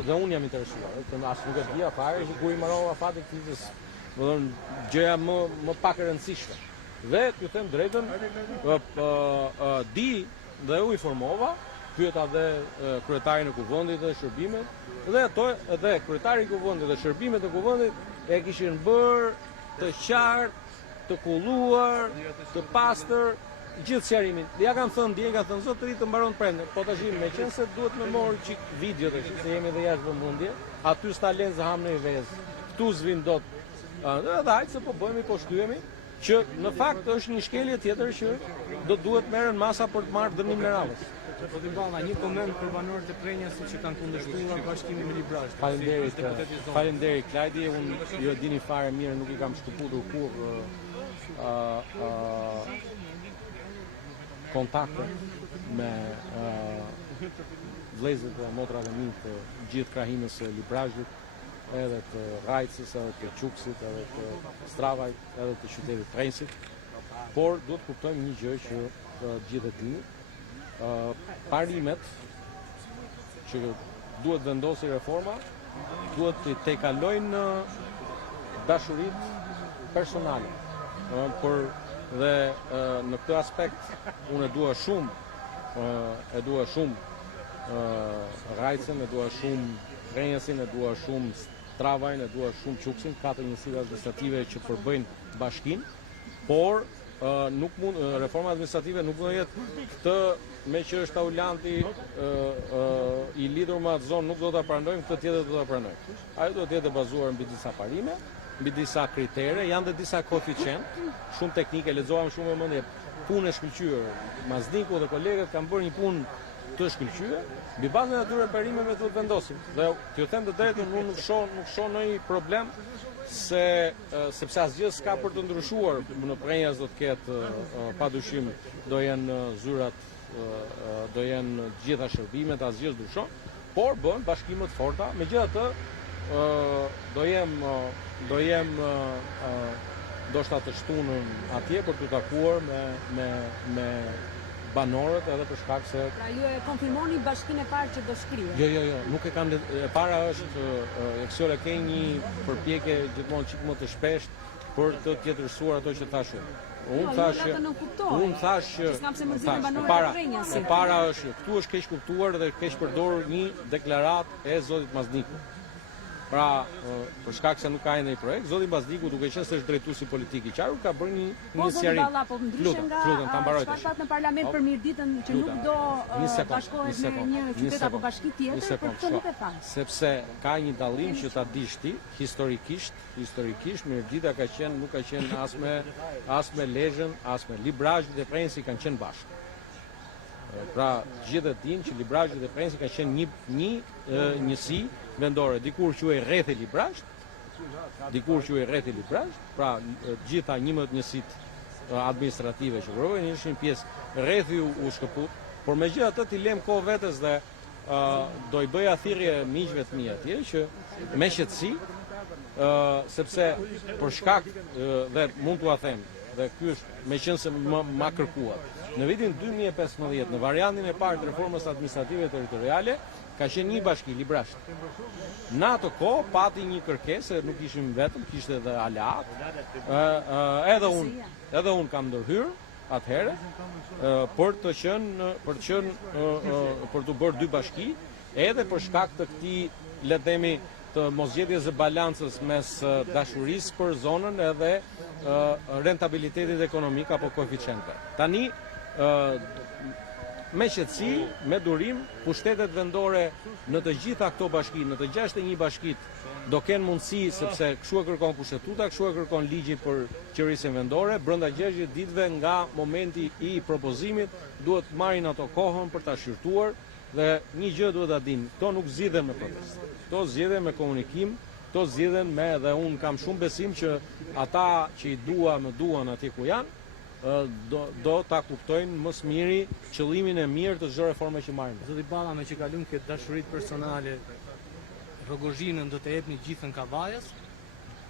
Dhe unë jam interesuar, as nuk e dia fare që kur i marrova fati krizës, do të thonë gjëja më pak e rëndësishme. Dhe t'ju them drejtën, di dhe u informova, pyeta dhe kryetarin e kuvendit dhe shërbimet, dhe kryetari i kuvendit dhe shërbimet e kuvendit e kishin bërë të qartë, të kulluar, të pastër, gjithë sqarimin. Ja kam thënë dje, ka thënë zotëri të mbaron prende, po tash meqense duhet me morë çik video tash, se jemi edhe jashtë vëmendje, aty sta lezë ham në vezë. Ktu s'vin dot. Dhe hajtë se po bëhemi, po shtyhemi, që në fakt është një shkelje tjetër që do duhet merren masa për të marrë dënim në radhës. Po të mballa një koment për banorët e Prenjas që kanë kundërshtuar bashkimin me Librazh. Faleminderit Klajdi, unë ju e dini fare mirë, nuk i kam shkëputur kur kontakte me vëllezërit dhe motrat e mi të gjithë krahinës së Librazhit, edhe të Rajcës, edhe të Quksit, edhe të Stravajt, edhe të qytetit Prensit. Por duhet kuptojmë një gjë që gjithë e dini, parimet që duhet vendosi reforma, duhet të kalojnë dashurit personale. Dhe në këtë aspekt unë e dua shumë Rajcën, e dua shumë Prenjasin, e dua shumë Stravajn, e dua shumë Quksin, 4 njësitë administrative që përbëjnë bashkinë, por reforma administrative nuk do jetë këtë me që është Aulanti i lidhur me atë zonë, nuk do ta pranojmë, këtë tjetër do ta pranojmë. Ajo do të jetë bazuar mbi disa parime, mbi disa kritere, janë dhe disa koeficient, shumë teknike, lexova shumë me mendje, punë e shkëlqyer. Mazniku dhe kolegët kanë bërë një punë të shkëlqyer, mbi bazën e atyre parimeve do të vendosim. Dhe t'ju them të drejtën, unë nuk shoh ndonjë problem sepse asgjë s'ka për të ndryshuar. Në Prenjas do të ketë padyshim do jenë zyrat, do jenë gjitha shërbimet, asgjë s'ndryshon, por bën bashkime të forta. Megjithatë, do jem ndoshta të shtunën atje për të takuar me banorët, edhe për shkak se... Pra ju e konfirmoni bashkinë e parë që do shkrihet? Jo, nuk e kam... E para është, Eksiole ke një përpjekje gjithmonë çik më të shpeshtë për të tjetërsuar ato që thash unë. Unë thash e para është, këtu është keq kuptuar dhe keq përdorur një deklaratë e zotit Mazniku. Pra, për shkak se nuk ka ndonjë projekt, zoti Mazniku, duke qenë se është drejtuesi politik i qarku, ka bërë një sqarim. Po ndryshe nga çfarë pat në parlament për mirëditën që nuk do bashkohet me një qytet apo bashki tjetër, për këtë nuk e thash. Sepse ka një dallim që ta dish ti, historikisht Mirdita nuk ka qenë as me Lezhën, as me Librazhin dhe Prensi kanë qenë bashkë. Pra, gjithë e dinë që Librazhi dhe Prensi kanë qenë një njësi vendore, dikur quhej rrethi Librazh, pra gjitha 11 njësitë administrative që kërkojnë ishin pjesë, rrethi u shkëput, por megjithatë t'i lëm kohë vetes dhe do i bëja thirrje miqve të mi atje që me qetësi, sepse për shkak dhe mund t'ua them, dhe ky është meqense ma kërkuat. Në vitin 2015, në variantin e parë të reformës administrative territoriale, ka qenë një bashki, Librazh. Në atë kohë pati një kërkesë, nuk ishim vetëm, kishte edhe aleat. Edhe unë kam ndërhyrë atëherë për të bërë 2 bashki, edhe për shkak të këtij, le të themi, të mosgjetjes së balancës mes dashurisë për zonën edhe rentabilitetit ekonomik apo koeficiente. Tani me qetësi, me durim, pushtetet vendore në të gjitha këto bashki, në të 61 bashkit, do kenë mundësi, sepse kështu e kërkon kushtetuta, kështu e kërkon ligji për qeverisjen vendore, brenda 60 ditëve nga momenti i propozimit, duhet marrin ato kohën për ta shqyrtuar, dhe një gjë duhet ta dinë, këto nuk zgjidhen me protestë. Këto zgjidhen me komunikim, këto zgjidhen me, dhe unë kam shumë besim që ata që i më duan atje ku janë, do ta kuptojnë më së miri qëllimin e mirë të çdo reforme që marrim. Zoti Balla, me që kalum këtë dashurit personale, Rogozhinën do të jepni gjithën Kavajës,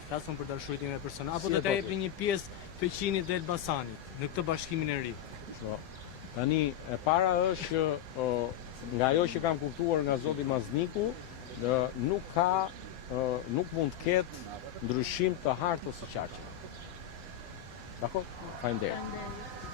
flasëm për dashurinë personale, apo do të jepni një pjesë Peqinit dhe Elbasanit në këtë bashkimin e ri? Tani, e para është që nga ajo që kam kuptuar nga zoti Mazniku, nuk mund të ketë ndryshim të hartës së qarqit. Dakor? Faleminderit.